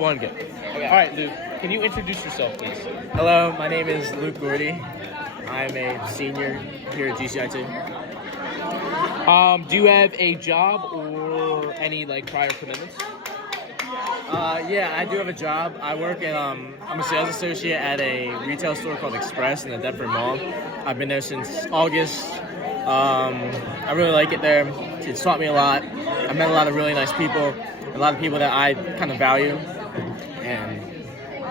One good. Okay. All right, Luke. Can you introduce yourself, please? Hello, my name is Luke Gordy. I'm a senior here at GCIT. Do you have a job or any prior commitments? Yeah, I do have a job. I work at I'm a sales associate at a retail store called Express in the Deptford Mall. I've been there since August. I really like it there. It's taught me a lot. I met a lot of really nice people, a lot of people that I kind of value, and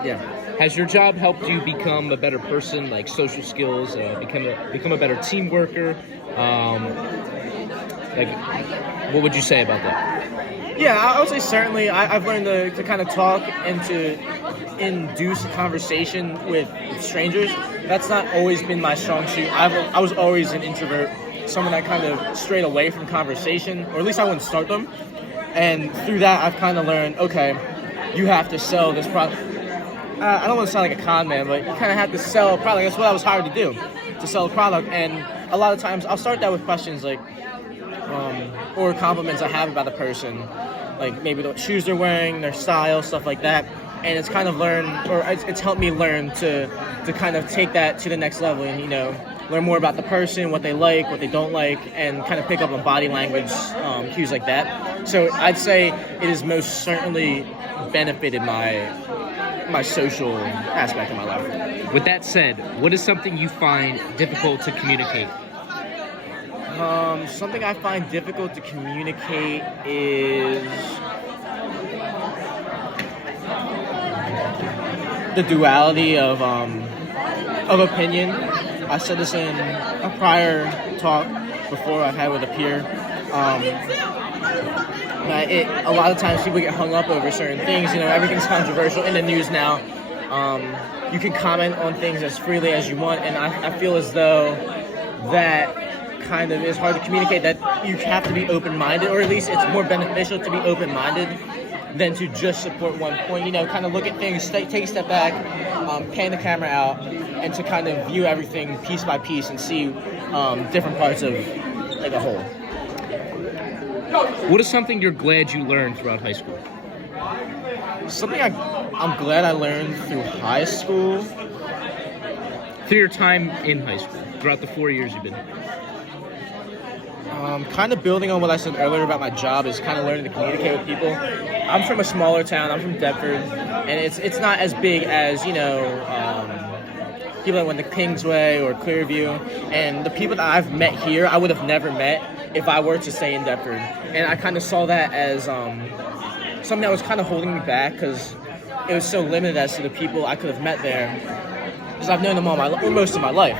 yeah. Has your job helped you become a better person, like social skills, become a better team worker? What would you say about that? Yeah, I would say certainly. I've learned to kind of talk and to induce conversation with strangers. That's not always been my strong suit. I was always an introvert, someone that kind of strayed away from conversation, or at least I wouldn't start them. And through that, I've kind of learned, okay, you have to sell this product. I don't want to sound like a con man, but you kind of have to sell a product. That's what I was hired to do, to sell a product. And a lot of times, I'll start that with questions or compliments I have about the person, like maybe the shoes they're wearing, their style, stuff like that. And it's kind of it's helped me learn to kind of take that to the next level and, learn more about the person, what they like, what they don't like, and kind of pick up on body language cues like that. So I'd say it has most certainly benefited my social aspect of my life. With that said, what is something you find difficult to communicate? Something I find difficult to communicate is the duality of opinion. I said this in a prior talk before I've had with a peer. A lot of times people get hung up over certain things. Everything's controversial in the news now. You can comment on things as freely as you want, and I feel as though that kind of is hard to communicate, that you have to be open-minded, or at least it's more beneficial to be open-minded than to just support one point. Kind of look at things, take a step back, pan the camera out, and to kind of view everything piece by piece and see different parts of a whole. What is something you're glad you learned throughout high school? Something I'm glad I learned through high school. Through your time in high school, throughout the 4 years you've been here. Kind of building on what I said earlier about my job is kind of learning to communicate with people. I'm from a smaller town. I'm from Deptford, and it's not as big as people that went to Kingsway or Clearview. And the people that I've met here, I would have never met if I were to stay in Deptford. And I kind of saw that as something that was kind of holding me back, because it was so limited as to the people I could have met there, because I've known them most of my life.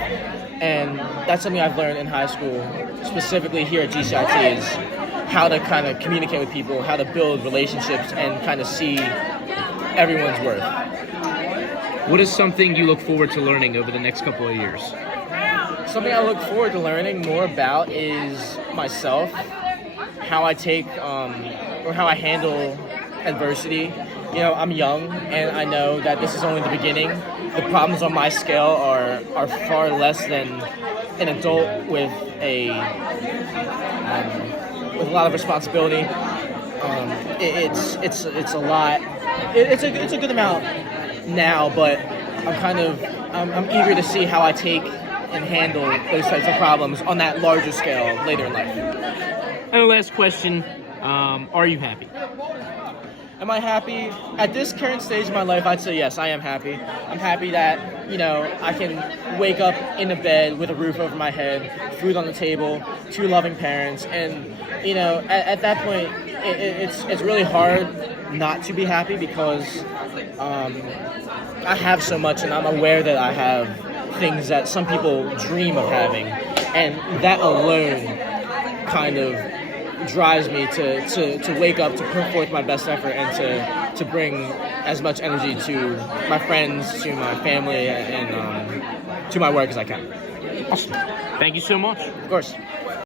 And that's something I've learned in high school, specifically here at GCIT, is how to kind of communicate with people, how to build relationships, and kind of see everyone's worth. What is something you look forward to learning over the next couple of years? Something I look forward to learning more about is myself, how I take or how I handle adversity. I'm young, and I know that this is only the beginning. The problems on my scale are far less than an adult with a lot of responsibility. It's a lot. It's a good amount now, but I'm eager to see how I take and handle those types of problems on that larger scale later in life. And the last question, are you happy? Am I happy? At this current stage of my life, I'd say yes, I am happy. I'm happy that, I can wake up in a bed with a roof over my head, food on the table, 2 loving parents, and, at that point, it's really hard not to be happy, because I have so much, and I'm aware that I have things that some people dream of having, and that alone kind of drives me to wake up, to put forth my best effort, and to bring as much energy to my friends, to my family, and to my work as I can. Awesome. Thank you so much. Of course.